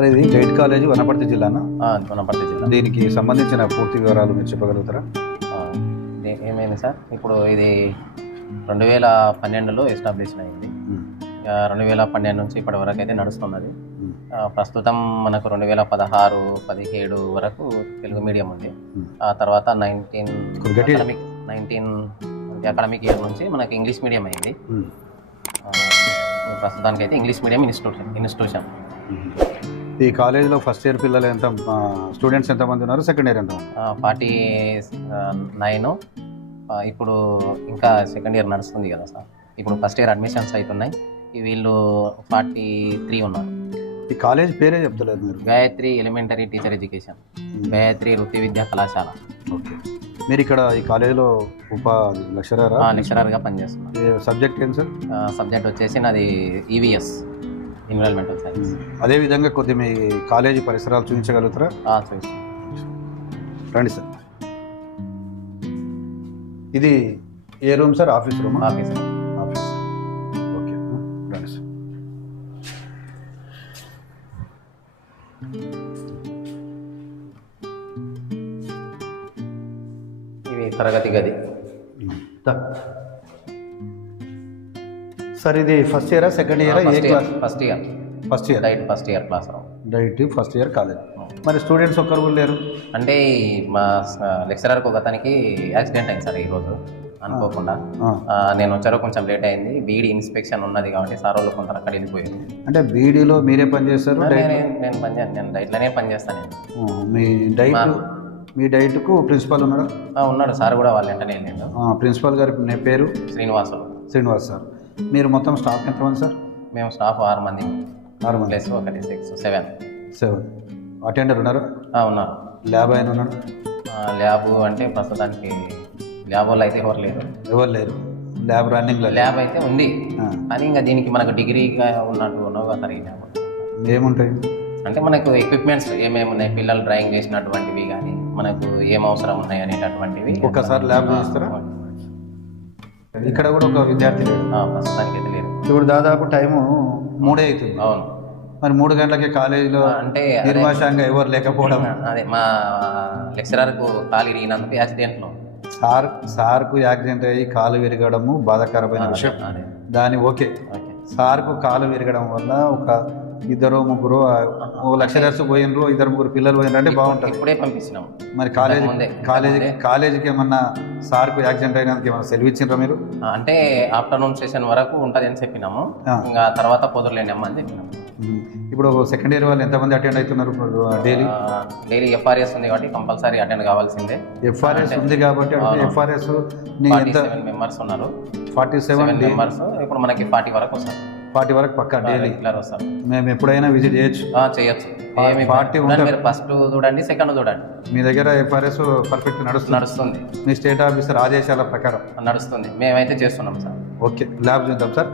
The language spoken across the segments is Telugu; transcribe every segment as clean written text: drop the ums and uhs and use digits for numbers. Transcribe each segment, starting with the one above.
సార్ ఇది గైడ్ కాలేజ్ వనపర్తి జిల్లానా? వనపర్తి జిల్లా. దీనికి సంబంధించిన పూర్తి వివరాలు మీరు చెప్పగలుగుతారా? ఏమైంది సార్, ఇప్పుడు ఇది 2012లో ఎస్టాబ్లిష్ అయింది. 2012 నుంచి ఇప్పటి వరకు అయితే నడుస్తున్నది. ప్రస్తుతం మనకు 2016-17 వరకు తెలుగు మీడియం ఉంది. ఆ తర్వాత 19 అకాడమిక్ ఇయర్ నుంచి మనకి ఇంగ్లీష్ మీడియం అయింది. ప్రస్తుతానికి అయితే ఇంగ్లీష్ మీడియం ఇన్స్టిట్యూషన్. ఈ కాలేజీలో ఫస్ట్ ఇయర్ పిల్లలు ఎంత, స్టూడెంట్స్ ఎంతమంది ఉన్నారు? సెకండ్ ఇయర్ ఎంత? 49. ఇప్పుడు ఇంకా సెకండ్ ఇయర్ నడుస్తుంది కదా సార్. ఇప్పుడు ఫస్ట్ ఇయర్ అడ్మిషన్స్ అవుతున్నాయి. వీళ్ళు 43 ఉన్నారు. ఈ కాలేజ్ పేరే చెప్తలేదు మీరు. Gayatri elementary teacher education, Gayatri వృత్తి విద్యా కళాశాల. ఓకే. మీరు ఇక్కడ ఈ కాలేజీలో లెక్చరర్గా పనిచేస్తున్నాను. సబ్జెక్ట్ ఏంటి సార్? సబ్జెక్ట్ వచ్చేసి నాది ఈవీఎస్, ఎన్విరాన్మెంటల్ సైన్స్. అదేవిధంగా కొద్ది మీ కాలేజీ పరిసరాలు చూపించగలుగుతారా? చూపిస్తాను, రండి సార్. ఇది ఏ room sir? Office room? Office. Okay, రండి సార్. ఇవి తరగతి గది సార్. ఇది ఫస్ట్ ఇయరా సెకండ్ ఇయరా? First year. DIET first year class room. DIET first year college. మరి స్టూడెంట్స్ ఒక్కరు కూడా లేరు? అంటే మా లెక్చరర్కి ఒక అతనికి యాక్సిడెంట్ అయింది సార్ ఈరోజు అనుకోకుండా. నేను వచ్చారో కొంచెం లేట్ అయింది. బీడీ ఇన్స్పెక్షన్ ఉన్నది కాబట్టి సార్ వాళ్ళు కొంత అక్కడ వెళ్ళిపోయారు. అంటే బీడీలో మీరే పని చేస్తారు? నేను డైట్లోనే పనిచేస్తాను. మీ డైట్కు ప్రిన్సిపాల్ ఉన్నాడు? ఉన్నాడు సార్ కూడా, వాళ్ళ వెంటనే వెళ్ళాడు. ప్రిన్సిపాల్ గారి పేరు? శ్రీనివాస్ సార్. మీరు మొత్తం స్టాఫ్ ఎంతమంది సార్? మేము స్టాఫ్ 6 మంది. 6 మంది ప్లస్ 1 6 7. అటెండర్ ఉన్నారు? ఉన్నారు. ల్యాబ్ ఆయన ఉన్నాడు? ల్యాబ్ అంటే ప్రస్తుతానికి ల్యాబ్ వాళ్ళు అయితే ఎవరు లేరు. Lab running? ల్యాబ్ అయితే ఉంది, కానీ ఇంకా దీనికి మనకు డిగ్రీగా ఉన్నట్టు ఉన్నావు సార్. ఈ ల్యాబ్ ఏముంటాయి అంటే మనకు ఎక్విప్మెంట్స్ ఏమేమి ఉన్నాయి, పిల్లలు డ్రాయింగ్ చేసినటువంటివి కానీ మనకు ఏం అవసరం ఉన్నాయి అనేటటువంటివి. ఒకసారి ల్యాబ్ చేస్తారా? ఇక్కడ కూడా ఒక విద్యార్థి లేడు ప్రస్తుతానికి అయితే లేదు. ఇప్పుడు దాదాపు టైము 3 అవుతుంది. అవును. మరి 3 గంటలకి కాలేజీలో అంటే నిర్మాషంగా ఎవరు లేకపోవడం? అదే మా లెక్చరర్కు కాలు ఇరిగినందుకు యాక్సిడెంట్లో సార్కు యాక్సిడెంట్ అయ్యి కాలు విరగడము బాధాకరమైన విషయం. దాని ఓకే. సార్కు కాలు విరగడం వల్ల ఒక 2-3 లెక్చరర్స్ పోయినరు, 2-3 పిల్లలు పోయినారంటే బాగుంటుంది. ఇప్పుడే పంపించినాం. మరి కాలేజీకి ఏమన్నా సార్కు యాక్సిడెంట్ అయినందుకు ఏమన్నా సెలవు ఇచ్చిండ్రా మీరు? అంటే ఆఫ్టర్నూన్ సెషన్ వరకు ఉంటుంది అని చెప్పినాము, ఇంకా తర్వాత పొద్దులేండి అమ్మ అని చెప్పినాము. ఇప్పుడు సెకండ్ ఇయర్ వాళ్ళు ఎంతమంది అటెండ్ అవుతున్నారు డైలీ? ఎఫ్ఆర్ఎస్ ఉంది కాబట్టి కంపల్సరీ అటెండ్ కావాల్సిందే. ఎఫ్ఆర్ఎస్ ఉంది కాబట్టి ఎఫ్ఆర్ఎస్ 47 మెంబర్స్ ఉన్నారు. 47 మెంబర్స్. ఇప్పుడు మనకి 40 వరకు వస్తారు. 40 వరకు పక్కా డైలీ వస్తారు. మేము ఎప్పుడైనా విజిట్ చేయొచ్చు? చేయొచ్చు. 40 ఉంటారు. ఫస్ట్ చూడండి, సెకండ్ చూడండి. మీ దగ్గర ఎఫ్ఆర్ఎస్ పర్ఫెక్ట్ నడుస్తుంది? మీ స్టేట్ ఆఫీసర్ ఆదేశాల ప్రకారం నడుస్తుంది. మేమైతే చేస్తున్నాం సార్. ఓకే, ల్యాబ్ చూద్దాం సార్.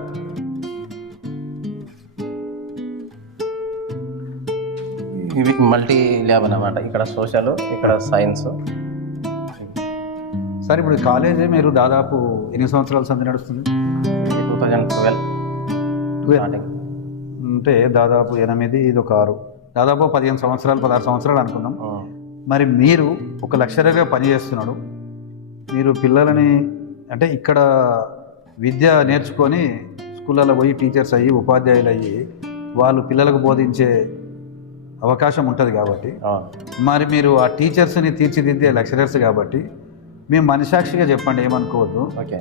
ఇవి మల్టీ ల్యాబ్ అన్నమాట. ఇక్కడ సోషల్, ఇక్కడ సైన్స్. సార్ ఇప్పుడు కాలేజీ మీరు దాదాపు ఎన్ని సంవత్సరాల సంది నడుస్తుంది? 2012 అంటే దాదాపు 8, ఇది ఒక 6, దాదాపు 15 సంవత్సరాలు 16 సంవత్సరాలు అనుకుందాం. మరి మీరు ఒక లెక్చరర్గా పనిచేస్తున్నాడు. మీరు పిల్లలని అంటే ఇక్కడ విద్య నేర్చుకొని స్కూళ్ళలో పోయి టీచర్స్ అయ్యి ఉపాధ్యాయులు అయ్యి వాళ్ళు పిల్లలకు బోధించే అవకాశం ఉంటుంది కాబట్టి, మరి మీరు ఆ టీచర్స్ని తీర్చిదిద్దే లెక్చరర్స్ కాబట్టి మేము మనసాక్షిగా చెప్పండి, ఏమనుకోవద్దు. ఓకే.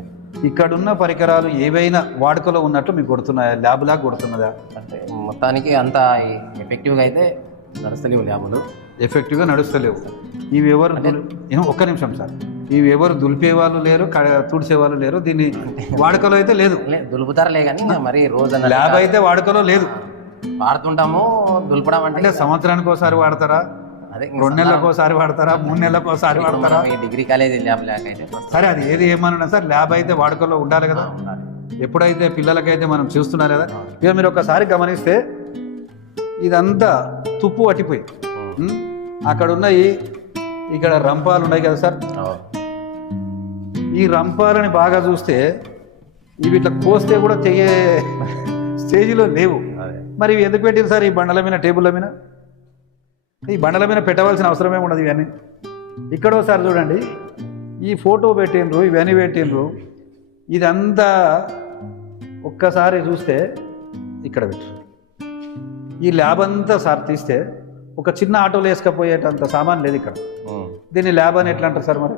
ఇక్కడున్న పరికరాలు ఏవైనా వాడుకలో ఉన్నట్లు మీకు కొడుతున్నాయా? ల్యాబ్ లాగా కొడుతున్నదా? అంటే మొత్తానికి అంత ఎఫెక్టివ్గా అయితే నడుస్తలేవు ల్యాబులు. ఎఫెక్టివ్గా నడుస్తలేవు. ఇవి ఎవరు ఒక్క నిమిషం సార్, ఇవి ఎవరు దులిపే వాళ్ళు లేరు, తుడిచే వాళ్ళు లేరు. దీన్ని వాడుకలో అయితే లేదు. దులుపుతారులే కానీ మరి రోజు ల్యాబ్ అయితే వాడుకలో లేదు. వాడుతుంటాము. దులపడం అంటే సంవత్సరానికి ఒకసారి వాడతారా? అదే 2 నెలలకు ఒకసారి వాడతారా? 3 నెలలకు ఒకసారి వాడతారా? డిగ్రీ కాలేజీ ల్యాబ్ అయితే సరే, అది ఏది ఏమన్నా సార్ ల్యాబ్ అయితే వాడుకలో ఉండాలి కదా. ఎప్పుడైతే పిల్లలకైతే మనం చూస్తున్నారు కదా. ఇక మీరు ఒకసారి గమనిస్తే ఇదంతా తుప్పు పట్టిపోయి అక్కడ ఉన్నాయి. ఇక్కడ రంపాలు ఉన్నాయి కదా సార్. ఈ రంపాలని బాగా చూస్తే ఇవి ఇట్లా కోస్తే కూడా తెగే స్టేజ్లో లేవు. మరి ఇవి ఎందుకు పెట్టింది సార్ ఈ బండల మీద, టేబుల్ల మీద? ఈ బండల మీద పెట్టవలసిన అవసరమే ఉండదు ఇవన్నీ. ఇక్కడోసారి చూడండి, ఈ ఫోటో పెట్టిండ్రు, ఇవన్నీ పెట్టిండ్రు, ఇదంతా ఒక్కసారి చూస్తే ఇక్కడ పెట్టు. ఈ ల్యాబ్ అంతా సార్ తీస్తే ఒక చిన్న ఆటోలో వేసుకపోయేటంత సామాన్ లేదు ఇక్కడ. దీన్ని ల్యాబ్ అని ఎట్లా అంటారు సార్ మరి?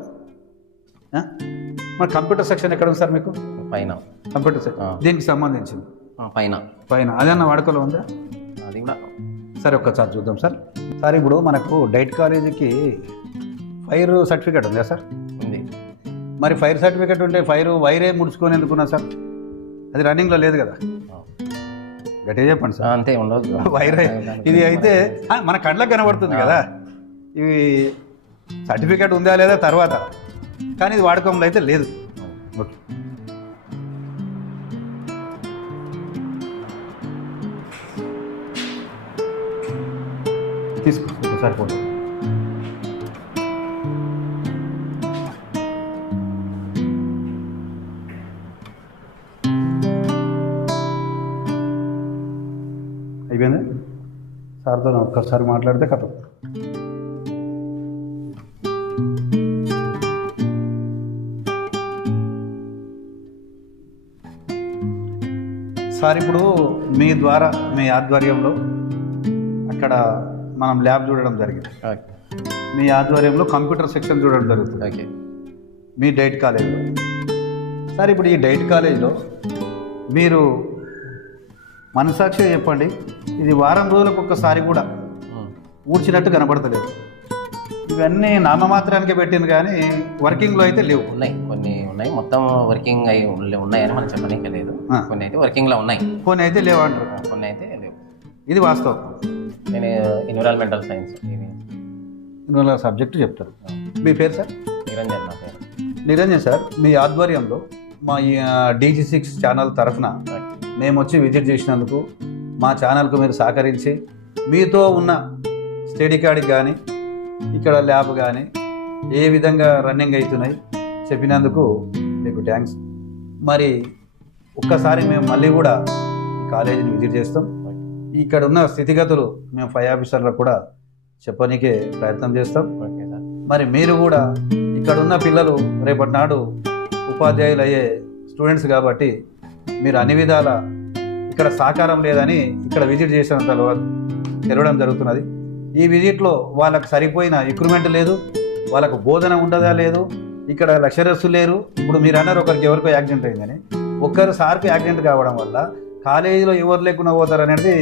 మరి కంప్యూటర్ సెక్షన్ ఎక్కడ ఉంది సార్ మీకు? పైన కంప్యూటర్ సెక్షన్ దీనికి సంబంధించింది పైన అదన్న వాడుకలో ఉందా? అది కూడా సరే ఒక్కసారి చూద్దాం సార్. సార్ ఇప్పుడు మనకు డైట్ కాలేజీకి ఫైర్ సర్టిఫికేట్ ఉందా సార్? ఉంది. మరి ఫైర్ సర్టిఫికేట్ ఉంటే వైరే ముడుచుకొని ఎందుకున్నా సార్? అది రన్నింగ్లో లేదు కదా? గట్టిగా చెప్పండి సార్. అంతే ఉండదు వైరే. ఇది అయితే మన కళ్ళకు కనబడుతుంది కదా, ఇవి సర్టిఫికేట్ ఉందా లేదా తర్వాత, కానీ ఇది వాడకంలో అయితే లేదు. ఓకే, తీసుకో ఒకసారి ఫోటో. అయిపోయింది సార్తో ఒక్కసారి మాట్లాడితే కథ. సార్ ఇప్పుడు మీ ద్వారా మీ ఆధ్వర్యంలో అక్కడ మనం ల్యాబ్ చూడడం జరిగింది, మీ ఆధ్వర్యంలో కంప్యూటర్ సెక్షన్ చూడడం జరుగుతుంది మీ డైట్ కాలేజీలో. సార్ ఇప్పుడు ఈ డైట్ కాలేజీలో మీరు మనసాక్షిగా చెప్పండి, ఇది వారం రోజులకు ఒక్కసారి కూడా ఊడ్చినట్టు కనబడతలేదు. ఇవన్నీ నామమాత్రానికి పెట్టింది కానీ వర్కింగ్లో అయితే లేవు. కొన్ని ఉన్నాయి, మొత్తం వర్కింగ్ అయి ఉన్నాయని మనం చెప్పడానికి లేదు. కొన్ని అయితే వర్కింగ్లో ఉన్నాయి, కొన్ని అయితే లేవు అంటారు, కొన్ని అయితే లేవు. ఇది వాస్తవం. నేను ఎన్విరాన్మెంటల్ సైన్స్ సబ్జెక్టు చెప్తారు. మీ పేరు సార్? నిరంజన్. నా పేరు నిరంజన్. సార్ మీ ఆధ్వర్యంలో మా DG6 ఛానల్ తరఫున మేము వచ్చి విజిట్ చేసినందుకు, మా ఛానల్కు మీరు సహకరించి మీతో ఉన్న స్టడీ కార్డుకి కానీ ఇక్కడ ల్యాబ్ కానీ ఏ విధంగా రన్నింగ్ అవుతున్నాయి చెప్పినందుకు మీకు థ్యాంక్స్. మరి ఒక్కసారి మేము మళ్ళీ కూడా ఈ కాలేజీని విజిట్ చేస్తాం. ఇక్కడ ఉన్న స్థితిగతులు మేము 5 ఆఫీసర్లకు కూడా చెప్పనీకే ప్రయత్నం చేస్తాం. మరి మీరు కూడా ఇక్కడ ఉన్న పిల్లలు రేపటి నాడు ఉపాధ్యాయులు అయ్యే స్టూడెంట్స్ కాబట్టి మీరు అన్ని విధాల ఇక్కడ సహకారం లేదని ఇక్కడ విజిట్ చేసిన తర్వాత తెలవడం జరుగుతున్నది. ఈ విజిట్లో వాళ్ళకు సరిపోయిన ఎక్విప్మెంట్ లేదు, వాళ్ళకు బోధన ఉండదా లేదు, ఇక్కడ లెక్చరర్స్ లేరు. ఇప్పుడు మీరు అన్నారు ఒకరికి ఎవరికో యాక్సిడెంట్ అయిందని, ఒక్కరు సార్కి యాక్సిడెంట్ కావడం వల్ల కాలేజీలో ఎవరు లేకుండా పోతారు అనేది.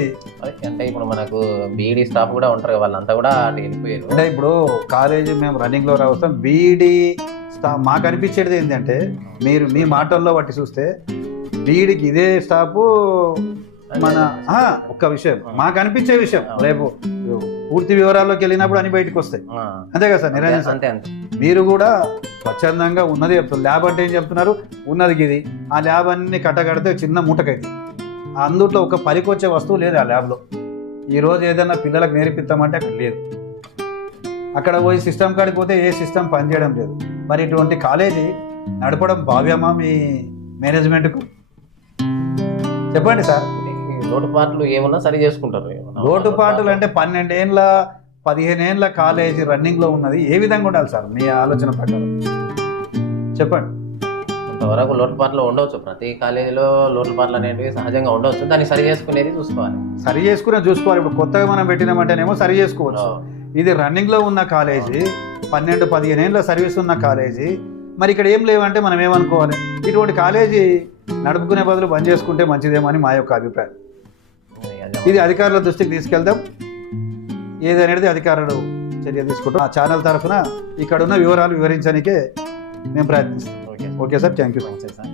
అంటే ఇప్పుడు మనకు బీఈడీ స్టాఫ్ కూడా ఉంటారు, వాళ్ళంతా కూడా అటు వెళ్ళిపోయారు. అంటే ఇప్పుడు కాలేజీ మేము రన్నింగ్లో రావస్తాం, బీఈడీ స్టాఫ్ మాకు అనిపించేది ఏంటంటే, మీరు మీ మాటల్లో బట్టి చూస్తే బీఈడీకి ఇదే స్టాఫ్ మన ఒక్క విషయం మాకు అనిపించే విషయం, రేపు పూర్తి వివరాల్లోకి వెళ్ళినప్పుడు అని బయటకు వస్తాయి. అంతే కదా సార్ నిరంజన్ సార్? అంతే అంతే. మీరు కూడా స్వచ్ఛందంగా ఉన్నది చెప్తారు. ల్యాబ్ అంటే ఏం చెప్తున్నారు? ఉన్నది ఇది. ఆ ల్యాబ్ అన్ని కట్టగడితే చిన్న మూటకైతే అందుట్లో ఒక పనికొచ్చే వస్తువు లేదు ఆ ల్యాబ్లో. ఈరోజు ఏదైనా పిల్లలకు నేర్పిస్తామంటే అక్కడ లేదు. అక్కడ పోయి సిస్టమ్ కాడికి పోతే ఏ సిస్టమ్ పనిచేయడం లేదు. మరి ఇటువంటి కాలేజీ నడపడం భావ్యమా మీ మేనేజ్మెంట్కు? చెప్పండి సార్. లోటుపాట్లు ఏమన్నా సరి చేసుకుంటారు. లోటుపాట్లు అంటే 12 ఏళ్ళ 15 ఏళ్ళ కాలేజీ రన్నింగ్లో ఉన్నది, ఏ విధంగా ఉండాలి సార్ మీ ఆలోచన ప్రకారం? చెప్పండి. కొంతవరకు లోటుపాట్లు ఉండవచ్చు, ప్రతి కాలేజీలో లోటుపాట్లు అనేవి సహజంగా ఉండవచ్చు, దాన్ని సరి చేసుకునేది చూసుకోవాలి. సరి చూసుకోవాలి. ఇప్పుడు కొత్తగా మనం పెట్టినామంటేనేమో సరి చేసుకోవచ్చు. ఇది రన్నింగ్లో ఉన్న కాలేజీ, 12-15 ఏళ్ళ సర్వీస్ ఉన్న కాలేజీ, మరి ఇక్కడ ఏం లేవంటే మనం ఏమనుకోవాలి? ఇటువంటి కాలేజీ నడుపుకునే బదులు బంద్ చేసుకుంటే మంచిదేమో అని మా యొక్క అభిప్రాయం. ఇది అధికారుల దృష్టికి తీసుకెళ్దాం, ఏదనేది అధికారులు చర్య తీసుకుంటాం. ఆ ఛానల్ తరఫున ఇక్కడ ఉన్న వివరాలు వివరించడానికే మేము ప్రయత్నిస్తాం. Okay sir, thank you sir.